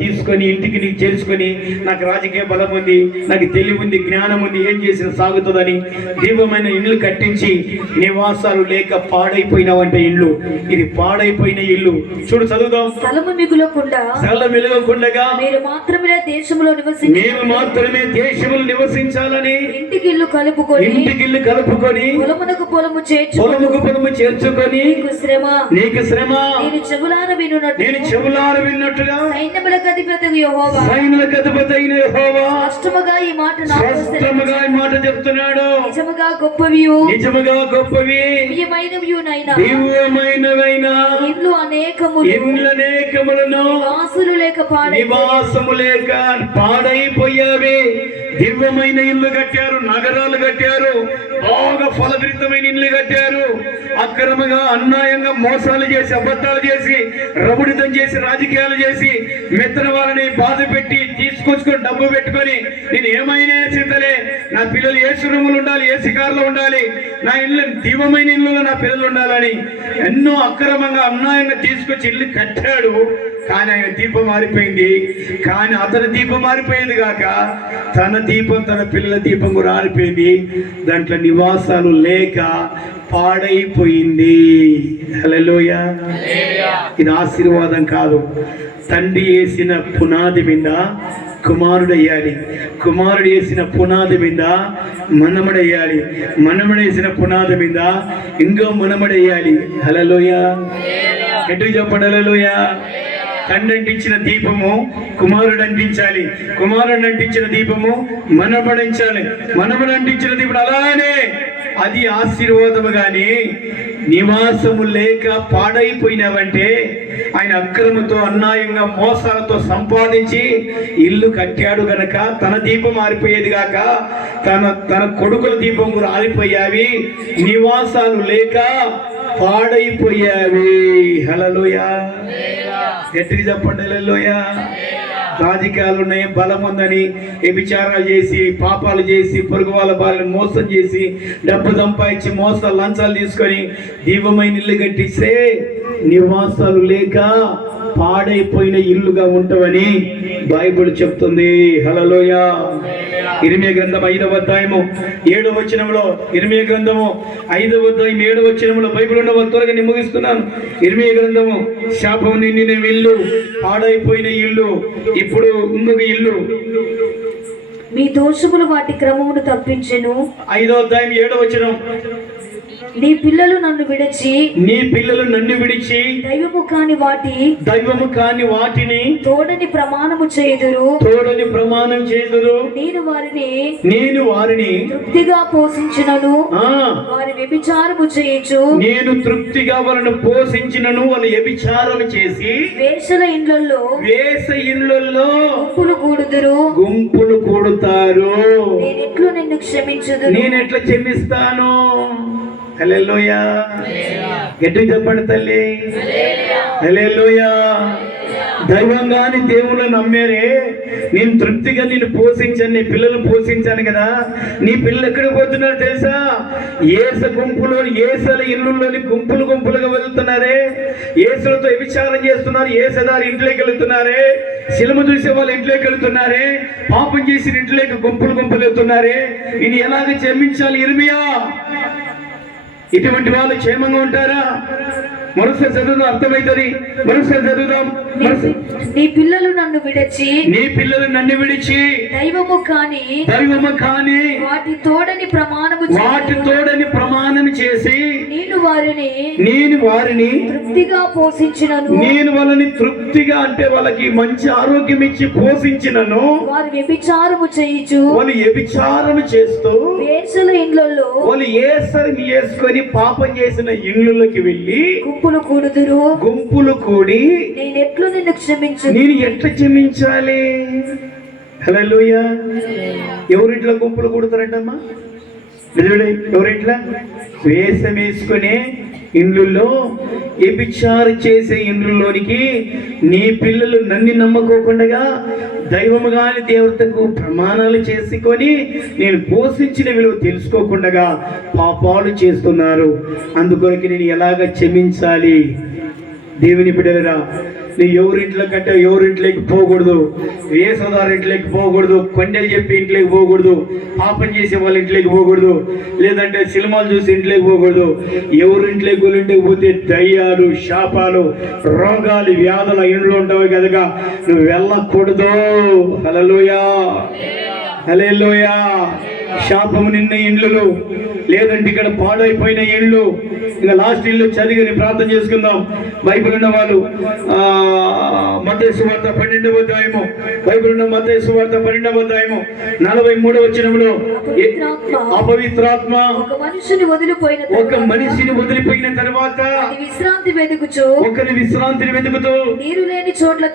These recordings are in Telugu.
తీసుకొని ఇంటికి నీకు చేర్చుకొని నాకు రాజకీయ బలం ఉంది, నాకు తెలివి ఉంది, జ్ఞానం ఉంది, ఏం చేసిన సాగుతుందని దీపమైన ఇల్లు కట్టించి నివాసాలు లేక పాడైపోయినావంటే ఇల్లు, ఇది పాడైపోయిన ఇల్లు. చూడు చదువుదాం. స్థలము మిగులకుండా మీరు మాత్రమే దేశములు నివసించాలని ఇంటికి ఇల్లు కలుపుకొని పొలమునకు పొలము చేర్చుకొని నీకు శ్రమ నేను చెవులార విన్నట్టుగా సైన్యములకు అధిపతి యెహోవా స్పష్టముగా ఈ మాట చెప్తున్నాడు. నిజముగా గొప్పవి దివ్యమైనవైన ఇండ్లు అనేకములను నివాసము లేక పాడైపోయావి. దివ్యమైన ఇల్లు కట్టారు, నగరాలు కట్టారు, బాగా ఫలభరితమైన ఇల్లు కట్టారు. అక్రమంగా అన్యాయంగా మోసాలు చేసి, అబద్ధాలు చేసి, రబుడితం చేసి, రాజకీయాలు చేసి, మెత్తన వాళ్ళని బాధ పెట్టి తీసుకొచ్చుకొని డబ్బు పెట్టుకొని నేను ఏమైనా చేతలే, నా పిల్లలు ఏ రూములు ఉండాలి, ఏ శిఖార్లో ఉండాలి, నా ఇల్లు దివ్యమైన ఇల్లులో నా పిల్లలు ఉండాలని ఎన్నో అక్రమంగా అన్యాయంగా తీసుకొచ్చి ఇల్లు కట్టాడు. కానీ ఆయన దీపం మారిపోయింది. కానీ అతని దీపం మారిపోయింది కాక తన దీపం, తన పిల్లల దీపం కూడా ఆరిపోయింది. దాంట్లో నివాసాలు లేక పాడైపోయింది. హల్లెలూయా. ఇది ఆశీర్వాదం కాదు. తండ్రి వేసిన పునాది మీద కుమారుడు వేయాలి, కుమారుడు వేసిన పునాది మీద మనమడు వేయాలి, మనమడు వేసిన పునాది మీద ఇంకో మనమడు వేయాలి. హల్లెలూయా. ఎటు చెప్పండి హల్లెలూయా. తండ్రి అంటించిన దీపము కుమారుడు అంటించాలి, కుమారుడు అంటించిన దీపము మనమడించాలి, మనమడు అంటించిన దీపం అలానే అది ఆశీర్వాదము. కానీ నివాసము లేక పాడైపోయినావంటే ఆయన అక్రమతో, అన్యాయంగా, మోసాలతో సంపాదించి ఇల్లు కట్టాడు గనక తన దీపం ఆరిపోయేది కాక తన కొడుకుల దీపం కూడా ఆరిపోయావి. నివాసాలు లేక పాడైపోయావి. హల్లెలూయా. గట్టిగా చెప్పండి హల్లెలూయా. రాజకీయాలు ఉన్నాయి, బలం ఉందని వ్యభిచారాలు చేసి, పాపాలు చేసి, పొరుగు వాళ్ళ బాలను మోసం చేసి, డబ్బు సంపాదించి, మోసాలు లంచాలు తీసుకొని దీపమైన ఇల్లు కట్టిస్తే నివాసాలు లేక పాడైపోయిన ఇల్లుగా ఉంటావని బైబిల్ చెప్తుంది. హల్లెలూయా. ఇర్మియా గ్రంథం 5వ అధ్యాయము 7వ వచనంలో, ఇర్మియా గ్రంథము 5వ అధ్యాయం 7వ వచనంలో బైబిల్ ఉన్న త్వరగా నేను ముగిస్తున్నాను. ఇర్మియా గ్రంథము శాపం నిండిన ఇల్లు, పాడైపోయిన ఇల్లు, ఇప్పుడు ఇంకొక ఇల్లు. మీ దోషములు వాటి క్రమమును తప్పించెను. 5వ అధ్యాయం 7వ వచనం. నీ పిల్లలు నన్ను విడిచి దైవము కాని వాటిని తోడని ప్రమాణం చేయుదురు. నేను వారిని తృప్తిగా పోషించినను వారి వ్యభిచారము చేయొచ్చు. నేను తృప్తిగా వారిని పోషించినను వాళ్ళు వ్యభిచారం చేసి వేశ్యల ఇళ్ళల్లో గుంపులు కూడుతారు. నేను ఎట్లా క్షమిస్తాను? హల్లెలూయా. గట్టిగా చెప్పండి తల్లి. హల్లెలూయా. దైవంగాని దేవుళ్ళు నమ్మారే, నేను తృప్తిగా నిన్ను పోషించాను, నీ పిల్లలు పోషించాను కదా. నీ పిల్లలు ఎక్కడికి పోతున్నారు తెలుసా? ఏసల ఇళ్ళలోని గుంపులుగా వెళ్తున్నారే, ఏసులతో వ్యభిచారం చేస్తున్నారు, ఏసదారి ఇంట్లోకి వెళ్తున్నారే, సిలుమ చూసే వాళ్ళు ఇంట్లోకి వెళ్తున్నారే, పాపం చేసిన ఇంట్లోకి గుంపులు వెళ్తున్నారే. ఇది ఎలాగ క్షమించాలి ఇర్మియా? ఇటువంటి వాళ్ళు క్షేమంగా ఉంటారా? మరోసారి చదువుదాం, అర్థమవుతుంది. మరోసారి చదువుదాం. నీ పిల్లలు నన్ను విడిచి దైవము కాని వాటి తోడని ప్రమాణం చేసి నేను వారిని తృప్తిగా పోషించినను. నేను వాళ్ళని తృప్తిగా అంటే వాళ్ళకి మంచి ఆరోగ్యం ఇచ్చి పోషించినను. వారు వ్యభిచారము చేయుచు, వాళ్ళు వ్యభిచారము చేస్తూ వేశ్యల ఇళ్ళల్లో వాళ్ళు ఏసరిని వేసుకొని పాపం చేసిన ఇళ్ళకి వెళ్ళి గుంపులు కూడి నేను ఎట్లా క్షమించాలి? హల్లెలూయా. ఎవరింట్లో గుంపులు కూడుతారంటమ్మా? ఎవరింట్లో? వేషం వేసుకునే ఇండ్లలో, వ్యభిచారం చేసే ఇండ్లలోనికి నీ పిల్లలు నన్ను నమ్మకోకుండా దైవము గాని దేవతకు ప్రమాణాలు చేసుకొని నేను పోషించిన విలువ తెలుసుకోకుండా పాపాలు చేస్తున్నారు. అందుకొరకు నేను ఎలాగ క్షమించాలి? దేవుని బిడ్డలరా, నీ ఎవరింట్లో కట్టే ఎవరింట్లోకి పోకూడదు, వేసదారు ఇంట్లోకి పోకూడదు, కొండలు చెప్పి ఇంట్లోకి పోకూడదు, పాపం చేసే వాళ్ళ ఇంట్లోకి పోకూడదు, లేదంటే సినిమాలు చూసి ఇంట్లోకి పోకూడదు. ఎవరింట్లోకి ఇంటికి పోతే దయ్యాలు, శాపాలు, రోగాలు, వ్యాధులు ఇంట్లో ఉంటావు కనుక నువ్వు వెళ్ళకూడదు. హల్లెలూయా, హల్లెలూయా. శాపము నిన్న ఇండ్లు, లేదంటే ఇక్కడ పాడైపోయిన ఇళ్ళు. ఇంకా లాస్ట్ ఇల్లు చదివి ప్రార్థన చేసుకుందాం. బైబిల్ ఉన్న వాళ్ళు మత్తయి సువార్త 12వ అధ్యాయము, బైబిల్ ఉన్న మత్తయి సువార్త 12వ అధ్యాయము 43వ వచనంలో, అపవిత్రాత్మ ఒక మనిషిని వదిలిపోయిన తర్వాత విశ్రాంతి వెతుకుచు, ఒకరి విశ్రాంతిని వెతుకుతూ నీరు లేని చోట్ల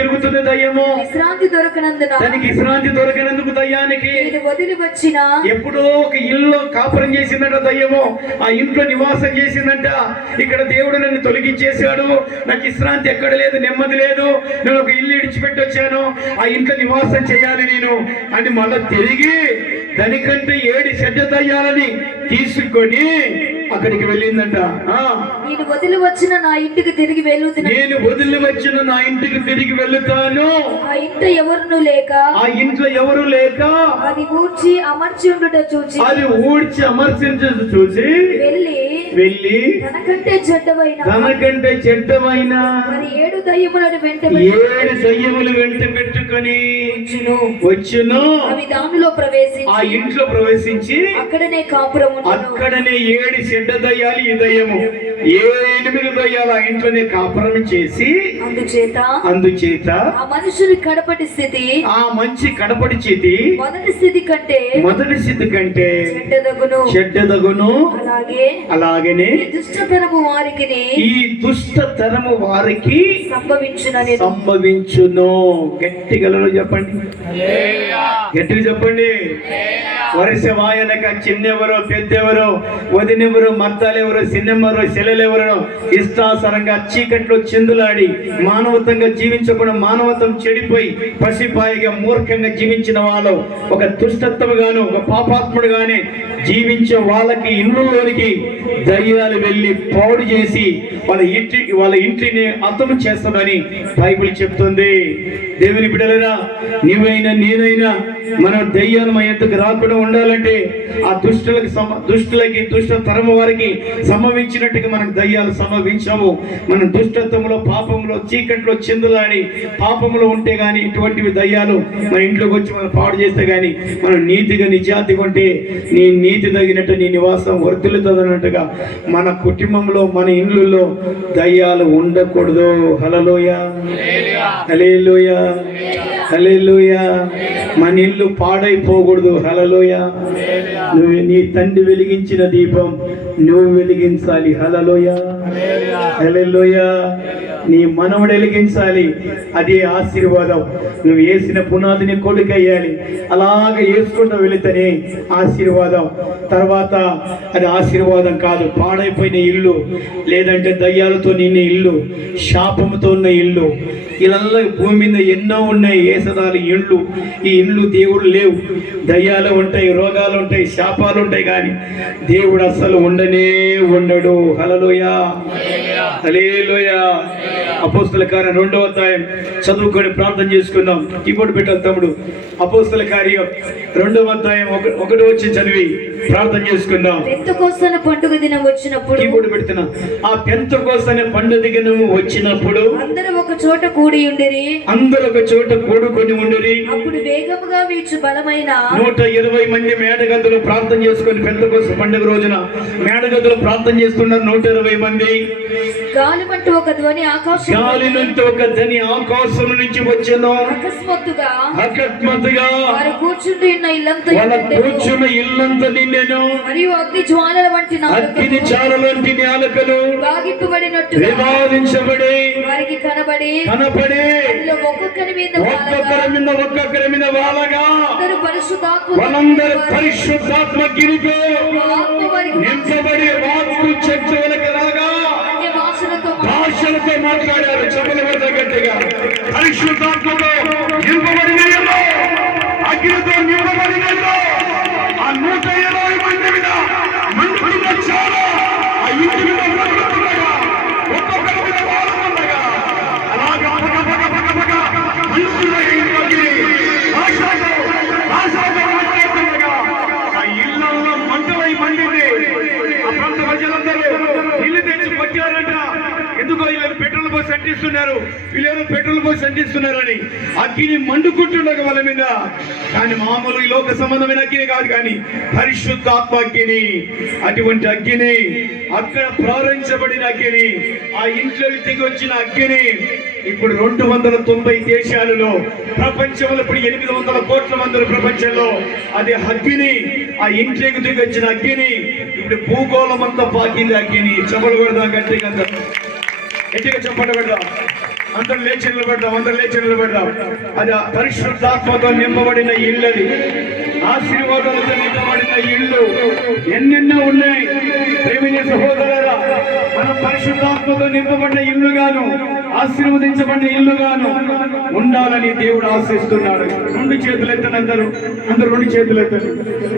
తిరుగుతుంది దయ్యము. విశ్రాంతి దొరకనందున దానికి విశ్రాంతి దొరకనందుకు దయ్యానికి వదిలి వచ్చిన ఎప్పుడో ఒక ఇల్లు కాపురం చేసిందంట దయ్యము. ఆ ఇంట్లో నివాసం చేసిందంట. ఇక్కడ దేవుడు నన్ను తొలగించేశాడు, నాకు విశ్రాంతి ఎక్కడ లేదు, నెమ్మది లేదు, నేను ఒక ఇల్లు ఇడిచిపెట్టి వచ్చాను, ఆ ఇంట్లో నివాసం చేయాలి నేను అని మళ్ళా తిరిగి దానికంటే 7 చెడ్డ దయ్యాలని తీసుకొని అక్కడికి వెళ్ళిందంట. నేను వదిలి వచ్చిన నా ఇంటికి తిరిగి వెళ్తాను. ఆ ఇంట్లో ఎవరు లేక అది ఊడ్చి అమర్చి చూసి వెళ్ళి తనకంటే చెడ్డమైన 7 దయ్యములను వెంట పెట్టుకొని వచ్చును. అవి దానిలో ప్రవేశించి, ఆ ఇంట్లో ప్రవేశించి అక్కడనే కాపురం, అక్కడనే 7 చెడ్డ దయ్యాలు, ఈ దయ్యము 8 దయ్యాలు ఆ ఇంట్లోనే కాపురం చేసి, అందుచేత ఆ మనుషుని కడపటి స్థితి, ఆ మంచి కడపటి స్థితి మొదటి స్థితి కంటే చెడ్డదగును. అలాగనే ఈ దుష్టతరము వారికి సంభవించును. గట్టిగా చెప్పండి, గట్టిగా చెప్పండి. వరుస వాయనక చిన్నెవరో, పెద్దెవరో, వదినెవరో, మర్తాలెవరో, సిన్నెవరో, సెలెలెవరో ఇష్టాసరంగా చీకట్లో చిందులాడి మానవతంగా జీవించకుండా మానవత్వం చెడిపోయి పసిపాయిగా మూర్ఖంగా జీవించిన వాళ్ళు ఒక దుష్టత్వగాను ఒక పాపాత్ముడుగానే జీవించే వాళ్ళకి ఇళ్ళలోనికి దయ్యాలు వెళ్ళి పాడు చేసి వాళ్ళ ఇంటిని అంతము చేస్తామని బైబిల్ చెప్తుంది. దేవుని బిడ్డలరా, నీవైనా నేనైనా మనం దయ్యాలు మా ఎంతకు రాకుండా ఉండాలంటే ఆ దుష్టులకి దుష్ట తరము వారికి సంభవించినట్టుగా మనకు దయ్యాలు సంభవించాము. మనం దుష్టత్వంలో, పాపంలో, చీకట్లో చిందులాడి పాపంలో ఉంటే గాని ఇటువంటివి దయ్యాలు మన ఇంట్లోకి వచ్చి మనం పాడు చేస్తే గాని మనం నీతిగా నిజాతిగా ఉంటే నీ నీతి తగినట్టు నీ నివాసం వర్ధిల్లుతుందన్నట్టుగా మన కుటుంబంలో, మన ఇళ్ళల్లో దయ్యాలు ఉండకూడదు. హల్లెలూయా, హల్లెలూయా, హల్లెలూయా. మన ఇల్లు పాడైపోకూడదు. హల్లెలూయా. నువ్వు నీ తండ్రి వెలిగించిన దీపం నువ్వు వెలిగించాలి. హల్లెలూయా, హల్లెలూయా. నీ మనవడు వెలిగించాలి, అదే ఆశీర్వాదం. నువ్వు వేసిన పునాదిని కొడుకయ్యాలి, అలాగ వేసుకుంటూ వెళితేనే ఆశీర్వాదం. తర్వాత అది ఆశీర్వాదం కాదు, పాడైపోయిన ఇల్లు, లేదంటే దయ్యాలతో నిన్న ఇల్లు, శాపముతో ఉన్న ఇల్లు, ఇలా భూమి మీద ఎన్నో ఉన్నాయి ఏసదాలు ఇళ్ళు. ఈ ఇళ్ళు దేవుడు లేవు, దయ్యాలు ఉంటాయి, రోగాలు ఉంటాయి, శాపాలు ఉంటాయి, కానీ దేవుడు అస్సలు ఉండనే ఉండడు. హల్లెలూయా, హల్లెలూయా. అపోస్తల కార్యం 2వ అధ్యాయం చదువుకొని ప్రార్థన చేసుకుందాం. కీబోర్డ్ పెట్టాలి తమ్ముడు. అపోస్తల కార్యం 2వ అధ్యాయం 1 వచ్చి చదివి ప్రార్థన చేసుకుందాం. పెంతెకోస్తు పండుగ దినం వచ్చినప్పుడు, కీబోర్డ్ పెడుతున్నా. ఆ పెంతెకోస్తు పండుగ దినం వచ్చినప్పుడు అందరూ ఒక చోట కూడి ఉండిరి. అందరూ ఒక చోట కూడుకొని ఉండిరి. అప్పుడు వేగముగా వీచు బలమైన 120 మంది మేడగదులు ప్రార్థన చేసుకొని పెంతెకోస్తు పండుగ రోజున మేడగదులు ప్రార్థన చేస్తున్నారు. 120 మంది. గాలి వంటి ఒక ధ్వని ఆకాశం నుంచి వచ్చెను. అకస్మాత్తుగా వారు కూర్చున్న ఇల్లంతా నిండెను. మరియు అగ్ని జ్వాలల వంటి నాలుకలు వివాదించబడి వారికి కనబడి ఒక్కొక్కరి మీద వాలగా వాళ్ళందరూ పరిశుద్ధాత్మ గిరితో నింపబడి వాక్కు చర్చలకు రాగా భాషలతో మాట్లాడారు. చెప్పలు పడతా గట్టిగా. పరిశుద్ధాత్మతో నింపబడిన అగ్నితో నింపబడిన ఆ 120 మంది మీద మండుతున్న చాలా ఆ ఇంటి మీద మండుతుండగా ఒక పెట్రోల్ పోసి అంటిస్తున్నారని అగ్ని మండుకుంటుండగా వాళ్ళ మీద. కానీ మామూలు ఈ లోక సంబంధమైన అగ్ని కాదు, కానీ పరిశుద్ధాత్మ అగ్ని. అటువంటి అగ్ని, అక్కడ ప్రారంభించబడిన అగ్ని, ఆ ఇంట్లో దిగి వచ్చిన అగ్ని ఇప్పుడు 290 దేశాలలో, ప్రపంచంలో ఇప్పుడు 800 కోట్ల మంది ప్రపంచంలో అది అగ్ని. ఆ ఇంట్లోకి దిగి వచ్చిన అగ్ని ఇప్పుడు భూగోళం అంతా పాకింది అగ్ని. చెప్పలు పెడదాం గట్టిగా, గట్టిగా చెప్పలు పెడదాం. అందరూ లేచి నిలబెడదాం. అది ఆ పరిశుద్ధాత్మతో నింపబడిన ఇల్లు, అది ఆశీర్వాదాలతో నింపబడిన ఇల్లు. ఎన్నెన్నో ఉన్నాయి ప్రేమిని సహోదరులారా. మనం పరిశుద్ధాత్మతో నింపబడిన ఇల్లుగాను, ఆశీర్వదించబడిన ఇల్లుగాను ఉండాలని దేవుడు ఆశిస్తున్నాడు. 2 చేతులు ఎత్తండి అందరూ 2 చేతులు ఎత్తండి.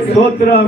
స్తోత్రం.